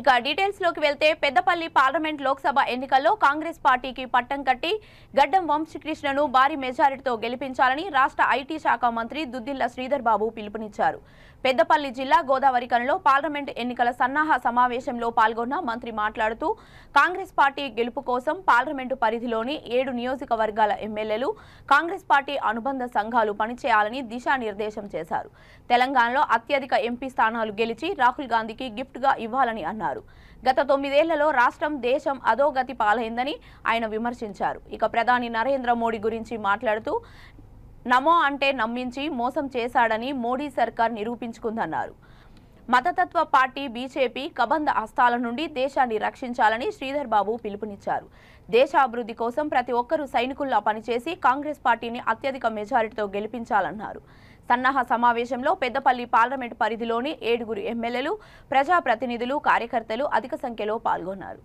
ఇక డీటెయిల్స్ లోకి వెళ్తే పెద్దపల్లి పార్లమెంట్ లోక్సభ ఎన్నికల్లో కాంగ్రెస్ పార్టీకి పట్టం కట్టి గడ్డం వంశీకృష్ణను భారీ మెజారిటీతో గెలిపించాలని రాష్ట్ర ఐటీ శాఖ మంత్రి దుద్దిళ్ల శ్రీధర్ బాబు పిలుపునిచ్చారు. పెద్దపల్లి జిల్లా గోదావరిఖనిలో పార్లమెంట్ ఎన్నికల సన్నాహ సమావేశంలో పాల్గొన్న మంత్రి మాట్లాడుతూ కాంగ్రెస్ పార్టీ గెలుపు కోసం పార్లమెంటు పరిధిలోని 7 నియోజకవర్గాల ఎమ్మెల్యేలు కాంగ్రెస్ పార్టీ అనుబంధ సంఘాలు పనిచేయాలని దిశానిర్దేశం చేశారు. తెలంగాణలో అత్యధిక ఎంపీ స్థానాలు గెలిచి రాహుల్ గాంధీకి గిఫ్ట్గా ఇవ్వాలని అన్నారు. గత 9 ఏళ్లలో రాష్ట్రం దేశం అధోగతి పాలైందని ఆయన విమర్శించారు. ఇక ప్రధాని నరేంద్ర మోడీ గురించి మాట్లాడుతూ నమో అంటే నమ్మించి మోసం చేశాడని మోడీ సర్కార్ నిరూపించుకుందన్నారు. మతతత్వ పార్టీ బీజేపీ కబంధ హస్తాల నుండి దేశాన్ని రక్షించాలని శ్రీధర్ బాబు పిలుపునిచ్చారు. దేశాభివృద్ధి కోసం ప్రతి ఒక్కరూ సైనికుల్లా పనిచేసి కాంగ్రెస్ పార్టీని అత్యధిక మెజారిటీతో గెలిపించాలన్నారు. సన్నాహ సమావేశంలో పెద్దపల్లి పార్లమెంటు పరిధిలోని 7 ఎమ్మెల్యేలు, ప్రజాప్రతినిధులు, కార్యకర్తలు అధిక సంఖ్యలో పాల్గొన్నారు.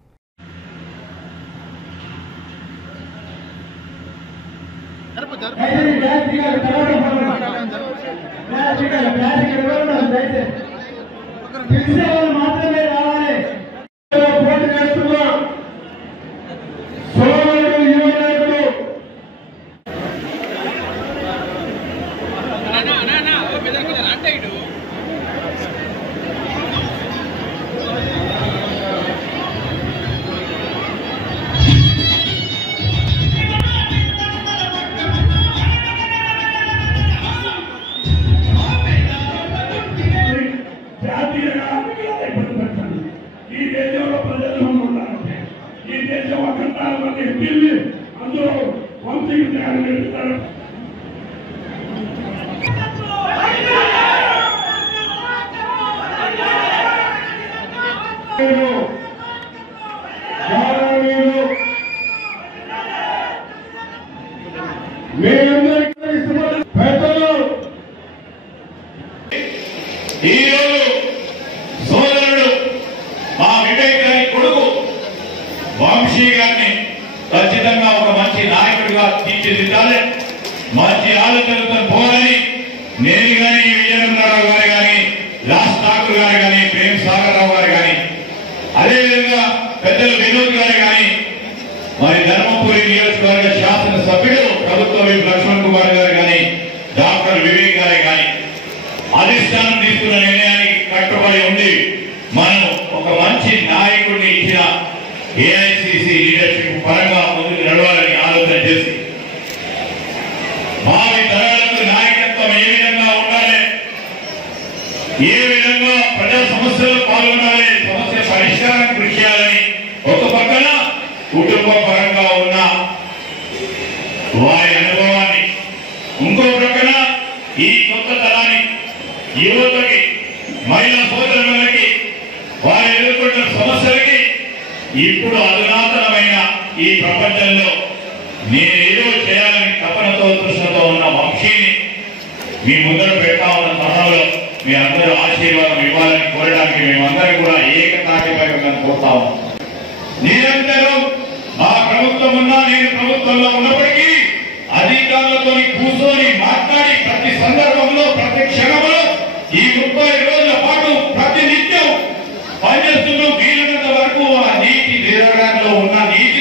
వంశీ గారిని ఖచ్చితంగా ఒక మంచి నాయకుడిగా తీర్చిదిద్దాలి, మంచి ఆలోచనలతో పోవాలని నేను కానీ విజయేంద్రరావు గారు కానీ, రాజ్ ఠాకూర్ గారు కానీ, ప్రేమ్ సాగర్ రావు గారు కానీ, అదేవిధంగా పెద్దలు వినోద్ గారు కానీ, మరి ధర్మపురి నియోజకవర్గ శాసనసభ్యుడు ప్రభుత్వ లక్ష్మణ్ కుమార్ గారు కానీ, డాక్టర్ వివేక్ గారు కానీ అధిష్టానం తీసుకున్న నిర్ణయానికి కట్టుబడి ఉండి మనం ఒక మంచి నాయకుడిని ఇచ్చిన ఏఐసిసి లీడర్షిప్ పరంగా ముందుకు నడవాలని ఆలోచన చేసి భావి తరాలకు నాయకత్వం ఏ విధంగా ఉండాలి, ఏ విధంగా ప్రజా సమస్యలు పాల్గొనాలి, సమస్య పరిష్కారం కృషి చేయాలని ఒక పక్కన కుటుంబ పరంగా ఉన్న వారి అనుభవాన్ని, ఇంకో ప్రక్కన ఈ కొత్త తరానికి, యువతకి, మహిళా సోదరులకి వారు ఎదుర్కొంటున్న సమస్యలకి ఇప్పుడు అధునాతనమైన ఈ ప్రపంచంలో నేనేదో చేయాలని తపనతో తృష్ణతో ఉన్న వంశీని మీ ముందర పెడతా ఉన్న తరుణంలో మీ అందరూ ఆశీర్వాదం ఇవ్వాలని కోరడానికి మేమందరం కూడా ఏకతాటిపైన కోరుతా ఉన్నాం. నిరంతరం మా ప్రభుత్వం ఉన్నా, నేను ప్రభుత్వంలో ఉన్నప్పటికీ అధికారులతో కూర్చొని మాట్లాడి ప్రతి సందర్భంలో, ప్రతి క్షణంలో ఈ 30 రోజుల పాటు ప్రతి నిత్యం పనిచేస్తూ వీలున్నంత వరకు ఆ నీటి నిర్వహణలో ఉన్న నీటి